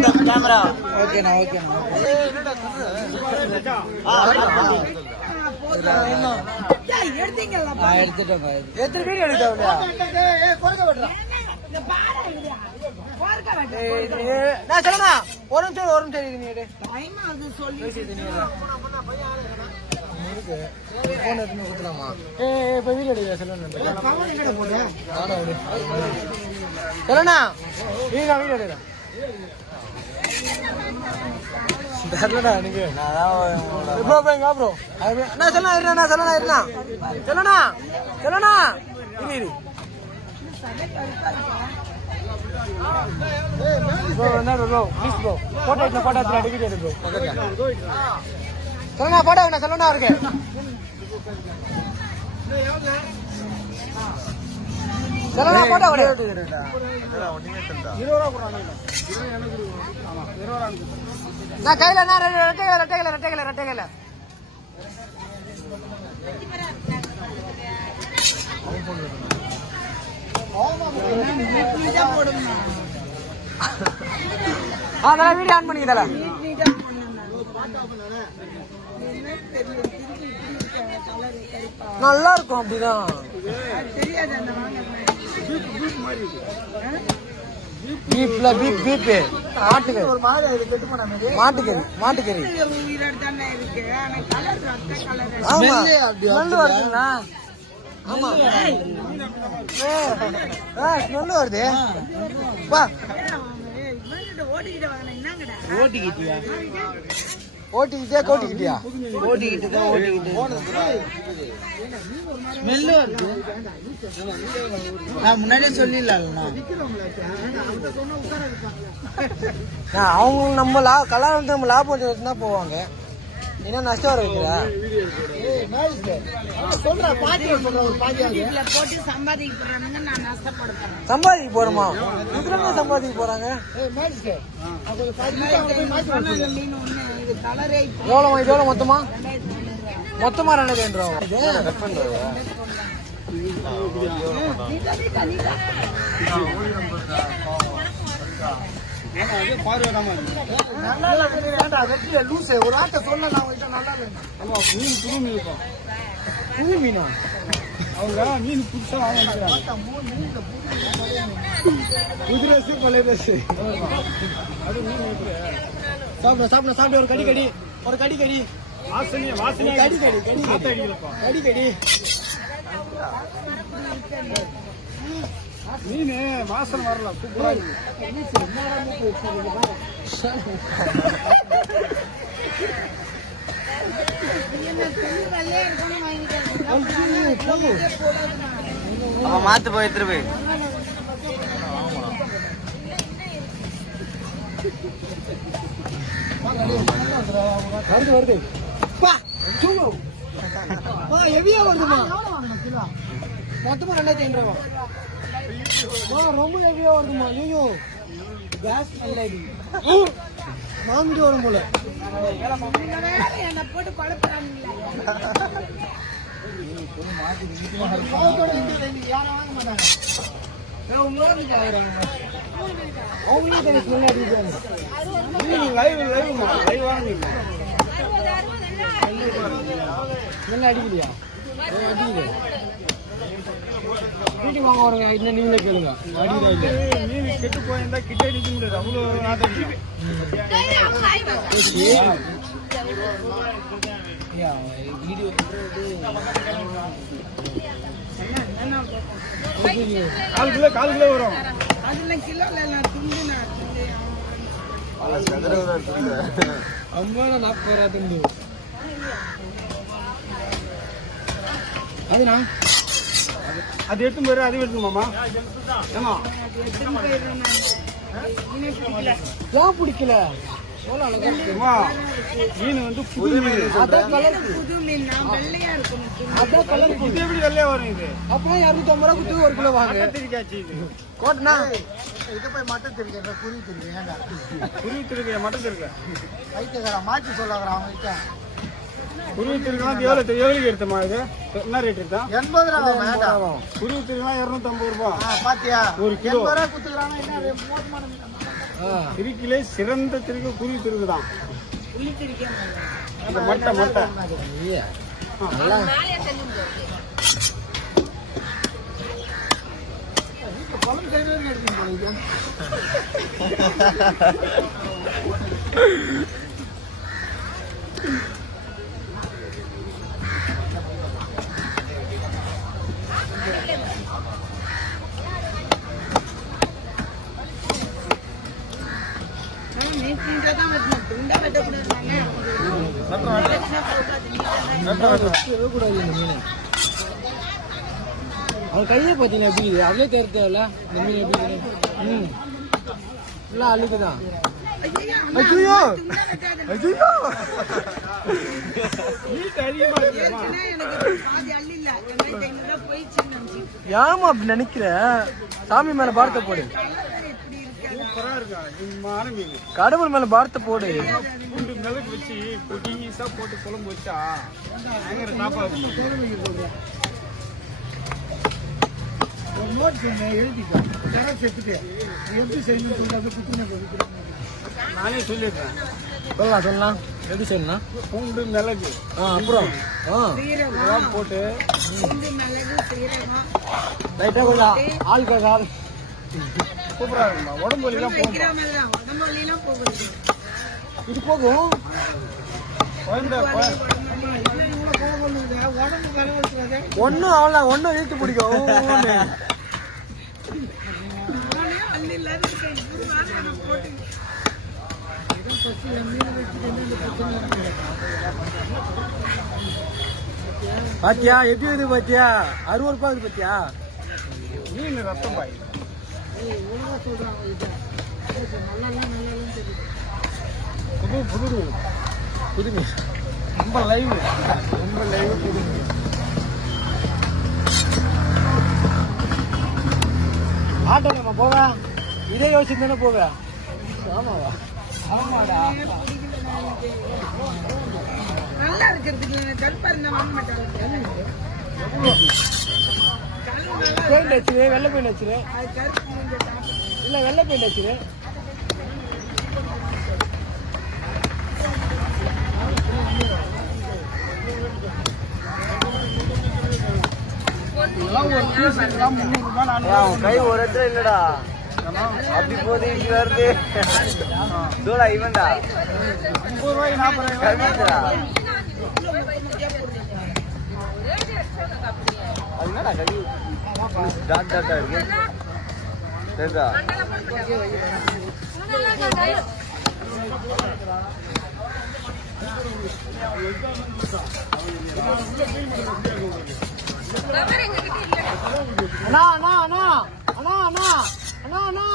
Camera ஓகேண்ணா ஓகேண்ணா எடுத்துட்டோம் எத்தனை வீடியோ எடுத்தா நான் சொல்லணா ஒரு நிமிஷம் போன் எடுத்து கொடுத்துலாமா இப்போ வீடியோ எடுக்க சொல்லணா வீடியோ எடுக்கிறேன் தெரியலடா எனக்கு ப்ரோ ப்ரோ நான் சொல்லணா இரு ப்ரோ என்ன ப்ரோ ப்ளீஸ் ப்ரோ போட்டோ எடுத்து அடிக்கிட்டு எடு ப்ரோ சொல்லணா போட்டோ என்ன சொல்லணா இருக்கு சொல்லணா போட்டோ கூட 20 ரூபா போறானே ஆமா 20 ரூபா நான் கையில நான் ரெட்டைகள அதெல்லாம் வீடியோ ஆன் பண்ணிக்கிறல நல்லா இருக்கும் அப்படிதான் மாட்டுக்கறி ஆமா ஸ்மெல் வருது ஓட்டிக்கிட்டே கோட்டிக்கிட்டியா ஸ்மெல்லு வருது நான் முன்னாடியே சொல்லிடலாம்ண்ணா அவங்க நம்ம கல்யாணம் வந்து நம்ம லாபம் தான் போவாங்க என்ன நஷ்டம் வர வைக்கிறா சம்பாதிக்க போறோமா இதுல சம்பாதிக்க போறாங்க எவ்வளவு மொத்தமா 2 ரூபா ஒரு ஆட்டை சொல்ல புது மீனா அவங்க மீன் புதுசா புது பழைய ரசு சாப்பிட ஒரு கடி மீன் வாசனை வரல சூப்பரா மாத்து போய் எடுத்துட்டு போய் வருது ஹெவியா வருதுமா மொத்தமா 2500 ரூபா ரொம்ப ஹெவியா வருதுமா ஐயோ கேஸ் நல்ல வாங்கிட்டு வரும் போல போட்டு அடிக்கலையா வீட்டுக்கு வாங்க வருங்க இன்னும் நீங்களே கேளுங்க மீன் கெட்டு போயிருந்தா கிட்ட அடிக்க முடியாது அவ்வளவு நாட்டம் வீடியோ 4 கிலோ வரும் அதுண்ணா அது எடுத்து போயிரு அது எடுத்துமாமா ஏமா ஏன் பிடிக்கல மீன் வந்து புது மீன் இது எப்படி வெள்ளையா வரும் இது அப்புறம் 250 ரூபா குத்து 1 கிலோ வாங்க கோட்டனா இதை போய் மட்டன் தெரிவிக்க குருவி தெரிவிக்க மட்டன் தெரிவிக்க மாற்றி சொல்லாங்க அவங்க குருவி திருக்கலாம் எவ்வளவு எடுத்தமா இது என்ன ரேட் எடுத்தா 80 ரூபா குருவி திருக்கலாம் 250 ரூபாய் பாத்தியா 1 கிலோ குத்துக்கிறாங்க திருக்கிலே சிறந்த திருக்கு குருவி திருக்கு தான். இந்த மட்டை மட்டை நல்லா குழம்பு செய்யறது நடக்கும். அவர் கையே பார்த்தீங்க எப்படி அதுவே தேர்தல இந்த மீன் எப்படி இல்லை அழுக்குதான். ஐயோ ஐயோ ஏமா அப்படி நினைக்கிற? சாமி மேல பாரத்தை போடு, கடவுள் மேல பாரத்தை போடு. மிளகு வச்சு பொடிசா போட்டு குழம்பு வச்சா எப்படி செய்யணும் நானே சொல்லிடுறேன். சொல்லலாம் எப்படி செய்யணும்? பூண்டு மிளகு அப்புறம் போட்டு லைட்டா கொஞ்சம் ஆல்கஹால் சூப்பரா இருக்குமா? உடம்பு வலிலாம் போகும். இது போகும். ஒன்னும் அவ்வளோ ஒன்னும் இழுத்து பிடிக்கும். பாத்தியா எப்படி இது? பாத்தியா 60 ரூபாய் இது. பாத்தியா மீன் ரத்தம் பாய் புது புது மீன் ரொம்ப லைவ் புது மீன். ஆட்டோ நம்ம போக இதே யோசிச்சு தானே போக. ஆமாவா? ஆமாடா நல்லா இருக்கிறதுக்கு பெயிண்ட் வச்சிரு, வெள்ளை பெயிண்ட் வச்சிரு. இல்ல வெள்ளை பெயிண்ட் வச்சிரு. கை ஒரு இடத்துல இல்லடா, அப்படி போது இங்க வருது. தூளா இவன்டா 50 ரூபாய் 40 ரூபாய். என்னடா கை டாட் டாட்டா இருக்கு சரிதா? அண்ணா அண்ணா அண்ணா அண்ணா அண்ணா அண்ணா அண்ணா